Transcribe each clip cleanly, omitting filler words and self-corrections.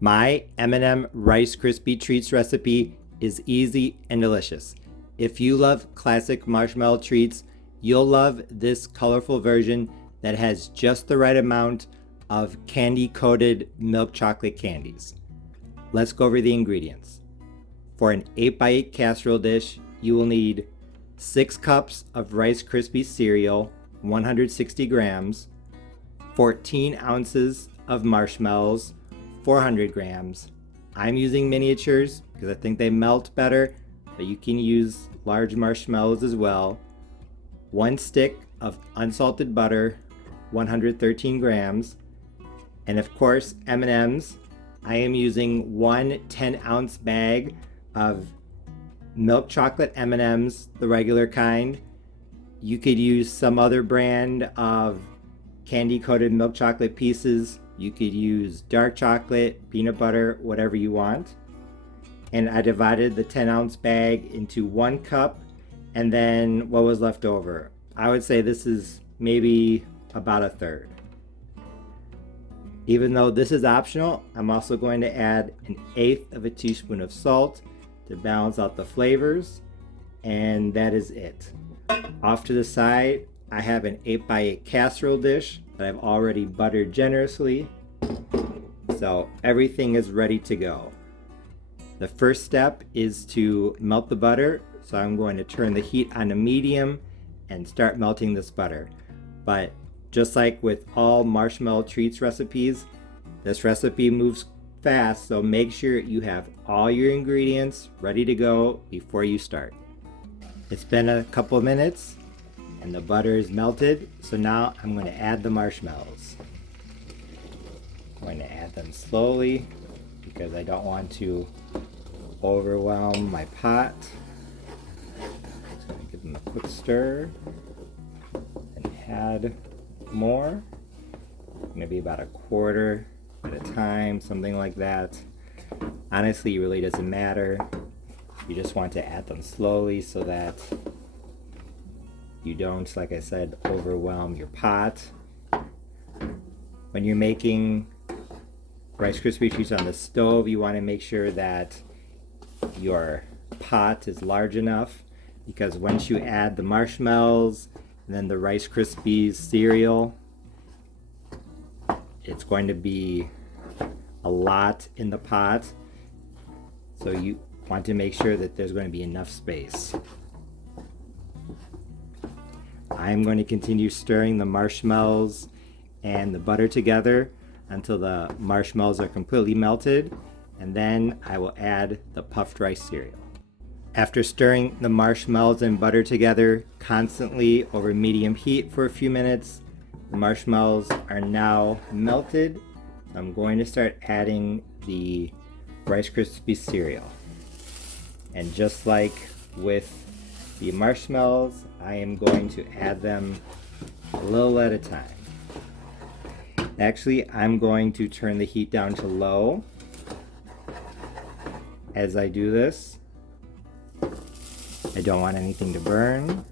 My M&M Rice Krispie Treats recipe is easy and delicious. If you love classic marshmallow treats, you'll love this colorful version that has just the right amount of candy-coated milk chocolate candies. Let's go over the ingredients. For an 8x8 casserole dish, you will need 6 cups of Rice Krispie cereal, 160 grams, 14 ounces of marshmallows, 400 grams. I'm using miniatures because I think they melt better, but you can use large marshmallows as well. 1 stick of unsalted butter, 113 grams. And of course, M&Ms. I am using 1 10-ounce bag of milk chocolate M&Ms, the regular kind. You could use some other brand of candy-coated milk chocolate pieces. You could use dark chocolate, peanut butter, whatever you want. And I divided the 10-ounce bag into 1 cup and then what was left over. I would say this is maybe about a third. Even though this is optional, I'm also going to add 1/8 of a teaspoon of salt to balance out the flavors, and that is it. Off to the side, I have an 8x8 casserole dish that I've already buttered generously, so everything is ready to go. The first step is to melt the butter, so I'm going to turn the heat on to medium and start melting this butter. But just like with all marshmallow treats recipes, this recipe moves fast, so make sure you have all your ingredients ready to go before you start. It's been a couple of minutes and the butter is melted, so now I'm going to add the marshmallows. I'm going to add them slowly because I don't want to overwhelm my pot. Just going to give them a quick stir and add more, maybe about a quarter at a time, something like that. Honestly, it really doesn't matter. You just want to add them slowly so that you don't, like I said, overwhelm your pot. When you're making Rice Krispie treats on the stove, you want to make sure that your pot is large enough, because once you add the marshmallows and then the Rice Krispies cereal, it's going to be a lot in the pot, so you want to make sure that there's going to be enough space. I'm going to continue stirring the marshmallows and the butter together until the marshmallows are completely melted, and then I will add the puffed rice cereal. After stirring the marshmallows and butter together constantly over medium heat for a few minutes, the marshmallows are now melted. I'm going to start adding the Rice Krispie cereal. And just like with the marshmallows, I am going to add them a little at a time. Actually, I'm going to turn the heat down to low as I do this. I don't want anything to burn.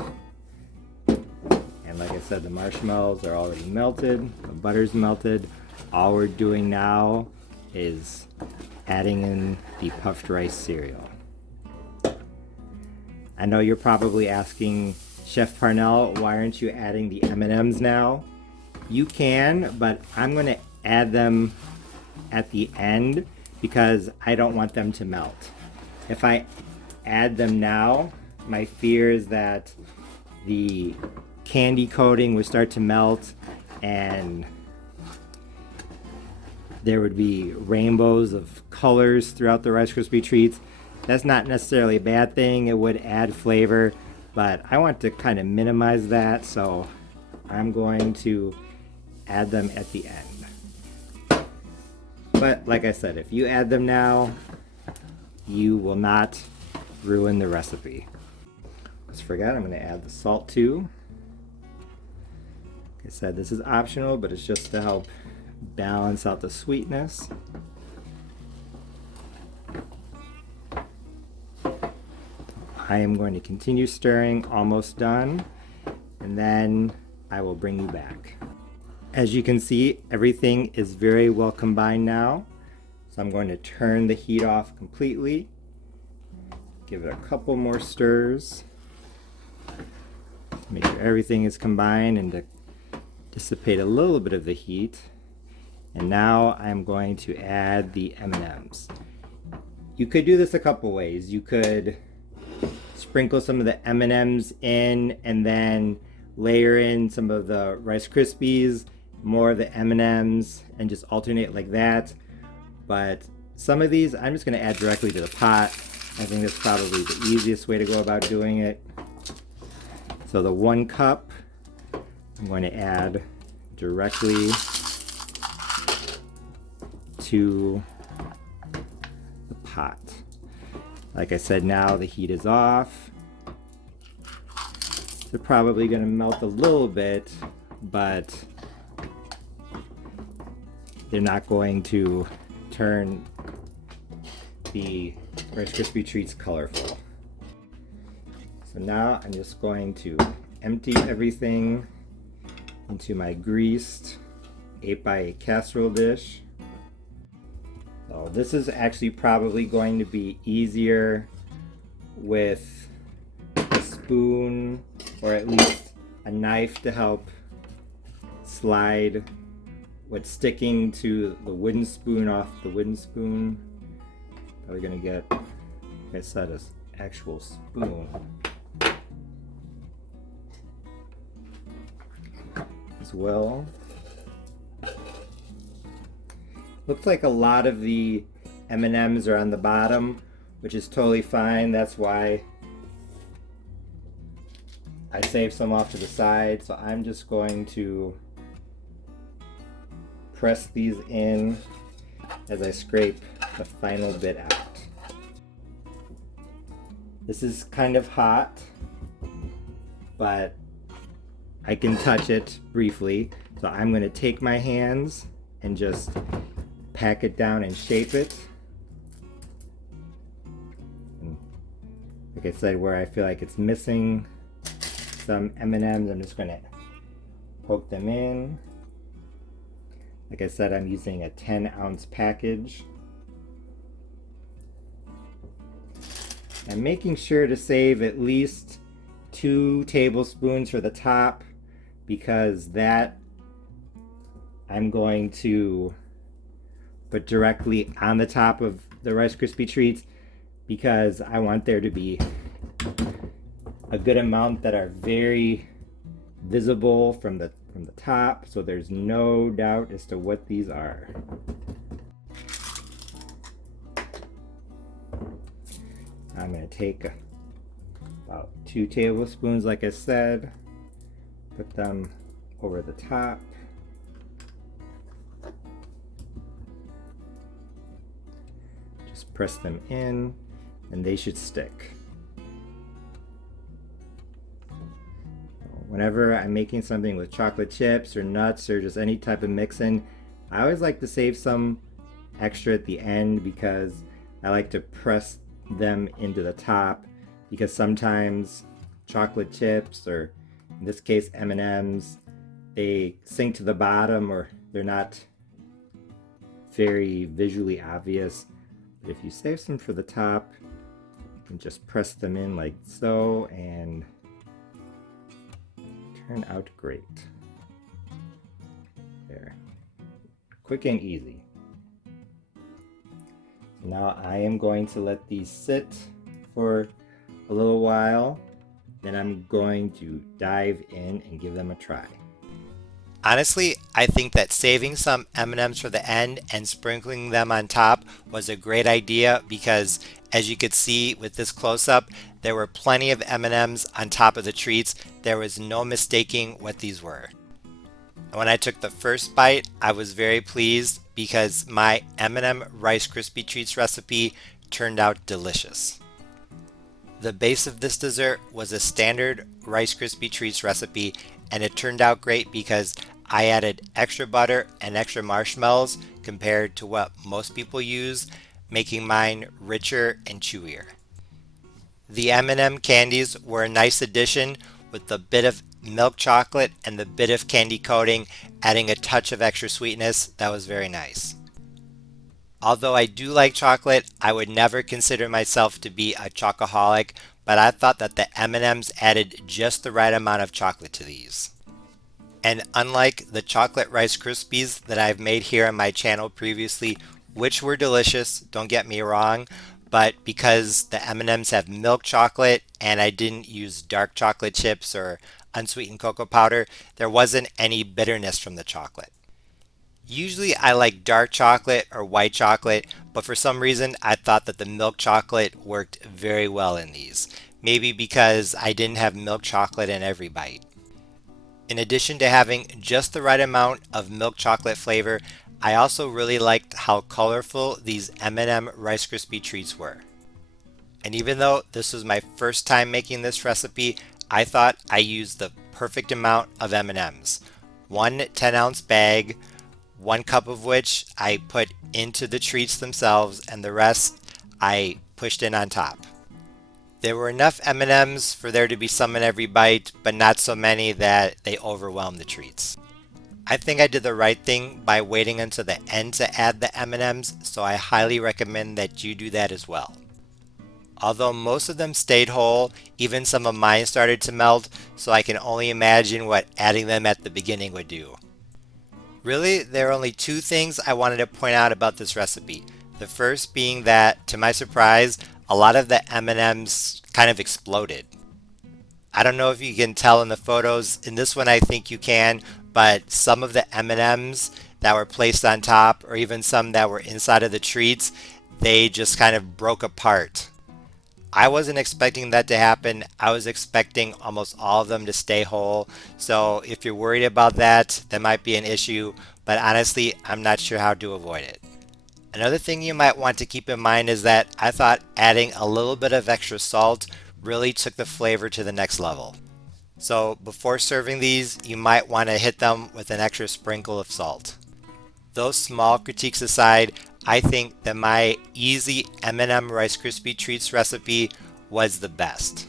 And like I said, the marshmallows are already melted, the butter's melted. All we're doing now is adding in the puffed rice cereal. I know you're probably asking, Chef Parnell, why aren't you adding the M&Ms now? You can, but I'm going to add them at the end because I don't want them to melt. If I add them now, my fear is that the candy coating would start to melt and there would be rainbows of colors throughout the Rice Krispie treats. That's not necessarily a bad thing. It would add flavor, but I want to kind of minimize that, so I'm going to add them at the end. But like I said, if you add them now, you will not ruin the recipe. Let's forget, I'm going to add the salt too. Like I said, this is optional, but it's just to help balance out the sweetness. I am going to continue stirring, almost done, and then I will bring you back. As you can see, everything is very well combined now. So I'm going to turn the heat off completely. Give it a couple more stirs. Make sure everything is combined and to dissipate a little bit of the heat. And now I'm going to add the M&Ms. You could do this a couple ways. You could sprinkle some of the M&Ms in and then layer in some of the Rice Krispies, more of the M&Ms, and just alternate like that. But some of these I'm just going to add directly to the pot. I think that's probably the easiest way to go about doing it. So the 1 cup I'm going to add directly to the pot. Like I said, now the heat is off. They're probably going to melt a little bit, but they're not going to turn the Rice Krispie treats colorful. So now I'm just going to empty everything into my greased 8x8 casserole dish. So this is actually probably going to be easier with a spoon or at least a knife to help slide what's sticking to the wooden spoon off the wooden spoon. Probably gonna get, like I said, an actual spoon as well. Looks like a lot of the M&Ms are on the bottom, which is totally fine. That's why I saved some off to the side. So I'm just going to press these in as I scrape the final bit out. This is kind of hot, but I can touch it briefly. So I'm going to take my hands and just pack it down and shape it. And like I said, where I feel like it's missing some M&Ms, I'm just going to poke them in. Like I said, I'm using a 10-ounce package. I'm making sure to save at least 2 tablespoons for the top, because that I'm going to put directly on the top of the Rice Krispie treats, because I want there to be a good amount that are very visible from the top, so there's no doubt as to what these are. I'm going to take about 2 tablespoons, like I said, put them over the top. Just press them in and they should stick. Whenever I'm making something with chocolate chips or nuts or just any type of mix-in, I always like to save some extra at the end, because I like to press them into the top, because sometimes chocolate chips, or in this case M&Ms, they sink to the bottom or they're not very visually obvious. But if you save some for the top, you can just press them in like so and turn out great. There. Quick and easy. Now I am going to let these sit for a little while, then I'm going to dive in and give them a try. Honestly, I think that saving some M&Ms for the end and sprinkling them on top was a great idea, because as you could see with this close-up, there were plenty of M&Ms on top of the treats. There was no mistaking what these were. And when I took the first bite, I was very pleased, because my M&M Rice Krispie Treats recipe turned out delicious. The base of this dessert was a standard Rice Krispie Treats recipe, and it turned out great because I added extra butter and extra marshmallows compared to what most people use, making mine richer and chewier. The M&M candies were a nice addition, with the bit of milk chocolate and the bit of candy coating adding a touch of extra sweetness that was very nice. Although I do like chocolate, I would never consider myself to be a chocoholic, but I thought that the M&Ms added just the right amount of chocolate to these. And unlike the chocolate Rice Krispies that I've made here on my channel previously, which were delicious, don't get me wrong, but because the M&Ms have milk chocolate and I didn't use dark chocolate chips or unsweetened cocoa powder, there wasn't any bitterness from the chocolate. Usually I like dark chocolate or white chocolate, but for some reason I thought that the milk chocolate worked very well in these. Maybe because I didn't have milk chocolate in every bite. In addition to having just the right amount of milk chocolate flavor, I also really liked how colorful these M&M Rice Krispie treats were. And even though this was my first time making this recipe, I thought I used the perfect amount of M&Ms. One 10-ounce bag, 1 cup of which I put into the treats themselves, and the rest I pushed in on top. There were enough M&Ms for there to be some in every bite, but not so many that they overwhelmed the treats. I think I did the right thing by waiting until the end to add the M&Ms, so I highly recommend that you do that as well. Although most of them stayed whole, even some of mine started to melt, so I can only imagine what adding them at the beginning would do. Really, there are only 2 things I wanted to point out about this recipe. The first being that, to my surprise, a lot of the M&Ms kind of exploded. I don't know if you can tell in the photos. In this one I think you can, but some of the M&Ms that were placed on top, or even some that were inside of the treats, they just kind of broke apart. I wasn't expecting that to happen. I was expecting almost all of them to stay whole. So if you're worried about that, that might be an issue, but honestly, I'm not sure how to avoid it. Another thing you might want to keep in mind is that I thought adding a little bit of extra salt really took the flavor to the next level. So before serving these, you might want to hit them with an extra sprinkle of salt. Those small critiques aside, I think that my easy M&M Rice Krispie Treats recipe was the best.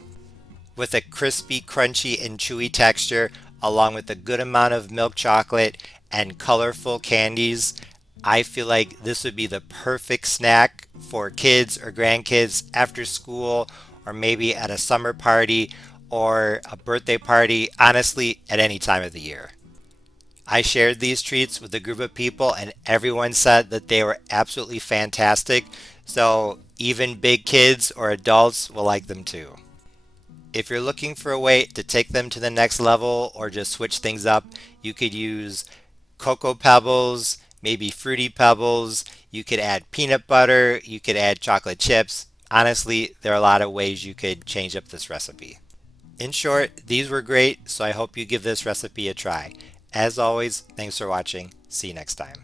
With a crispy, crunchy, and chewy texture, along with a good amount of milk chocolate and colorful candies, I feel like this would be the perfect snack for kids or grandkids after school, or maybe at a summer party or a birthday party, honestly, at any time of the year. I shared these treats with a group of people and everyone said that they were absolutely fantastic, so even big kids or adults will like them too. If you're looking for a way to take them to the next level or just switch things up, you could use Cocoa Pebbles, maybe Fruity Pebbles, you could add peanut butter, you could add chocolate chips. Honestly, there are a lot of ways you could change up this recipe. In short, these were great, so I hope you give this recipe a try. As always, thanks for watching. See you next time.